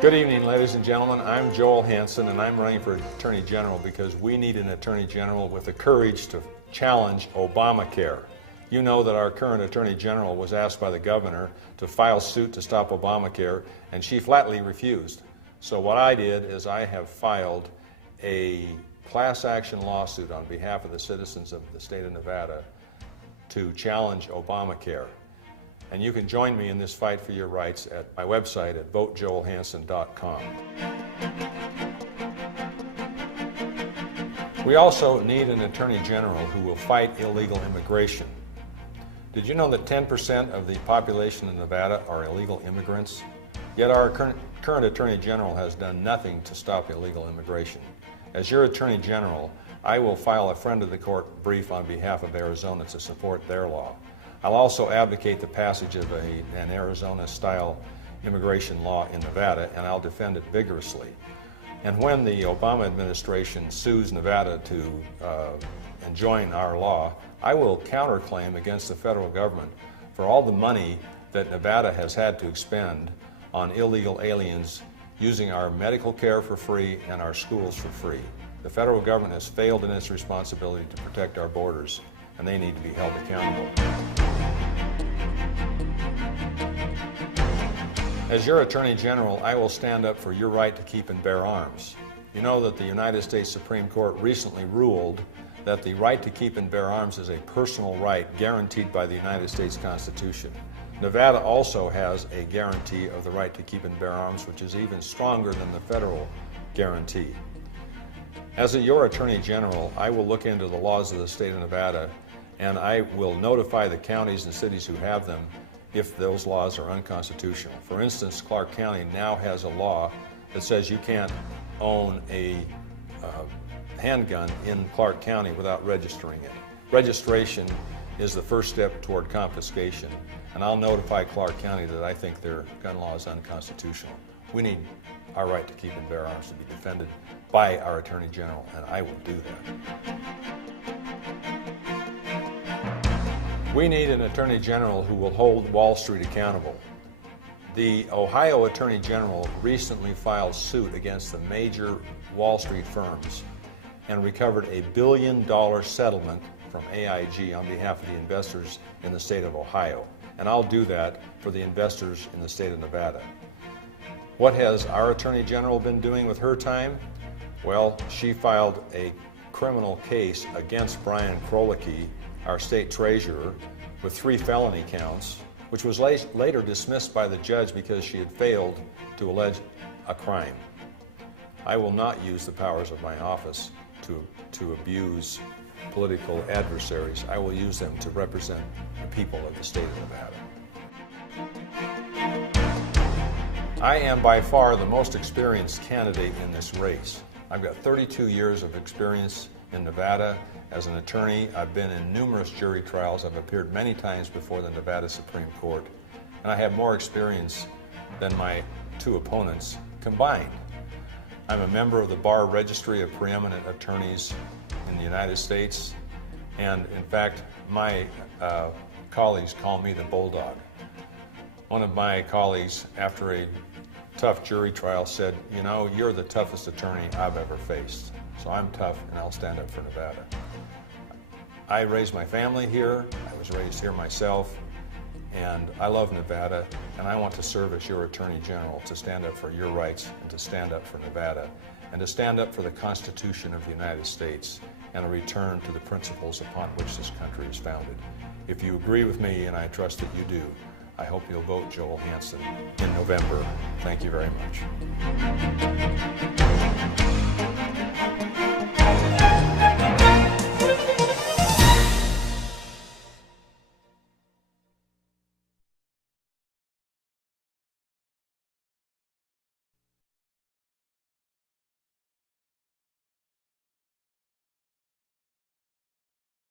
Good evening, ladies and gentlemen. I'm Joel Hansen, and I'm running for Attorney General because we need an Attorney General with the courage to challenge Obamacare. You know that our current Attorney General was asked by the governor to file suit to stop Obamacare, and she flatly refused. So what I did is I have filed a class action lawsuit on behalf of the citizens of the state of Nevada to challenge Obamacare. And you can join me in this fight for your rights at my website at votejoelhansen.com. We also need an Attorney General who will fight illegal immigration. Did you know that 10% of the population in Nevada are illegal immigrants? Yet our current Attorney General has done nothing to stop illegal immigration. As your Attorney General, I will file a friend of the court brief on behalf of Arizona to support their law. I'll also advocate the passage of an Arizona-style immigration law in Nevada, and I'll defend it vigorously. And when the Obama administration sues Nevada to enjoin our law, I will counterclaim against the federal government for all the money that Nevada has had to expend on illegal aliens using our medical care for free and our schools for free. The federal government has failed in its responsibility to protect our borders, and they need to be held accountable. As your Attorney General, I will stand up for your right to keep and bear arms. You know that the United States Supreme Court recently ruled that the right to keep and bear arms is a personal right guaranteed by the United States Constitution. Nevada also has a guarantee of the right to keep and bear arms, which is even stronger than the federal guarantee. As your Attorney General, I will look into the laws of the state of Nevada, and I will notify the counties and cities who have them if those laws are unconstitutional. For instance, Clark County now has a law that says you can't own a handgun in Clark County without registering it. Registration is the first step toward confiscation, and I'll notify Clark County that I think their gun law is unconstitutional. We need our right to keep and bear arms to be defended by our Attorney General, and I will do that. We need an Attorney General who will hold Wall Street accountable. The Ohio Attorney General recently filed suit against the major Wall Street firms and recovered a $1 billion settlement from AIG on behalf of the investors in the state of Ohio. And I'll do that for the investors in the state of Nevada. What has our Attorney General been doing with her time? Well, she filed a criminal case against Brian Krolicki, our state treasurer, with 3 felony counts, which was later dismissed by the judge because she had failed to allege a crime. I will not use the powers of my office to abuse political adversaries. I will use them to represent the people of the state of Nevada. I am by far the most experienced candidate in this race. I've got 32 years of experience in Nevada as an attorney. I've been in numerous jury trials. I've appeared many times before the Nevada Supreme Court, and I have more experience than my 2 opponents combined. I'm a member of the Bar Registry of Preeminent Attorneys in the United States, and in fact, my colleagues call me the Bulldog. One of my colleagues, after a tough jury trial, said, "You know, you're the toughest attorney I've ever faced." So I'm tough, and I'll stand up for Nevada. I raised my family here. I was raised here myself, and I love Nevada, and I want to serve as your Attorney General to stand up for your rights and to stand up for Nevada and to stand up for the Constitution of the United States and a return to the principles upon which this country is founded. If you agree with me, and I trust that you do, I hope you'll vote Joel Hansen in November. Thank you very much.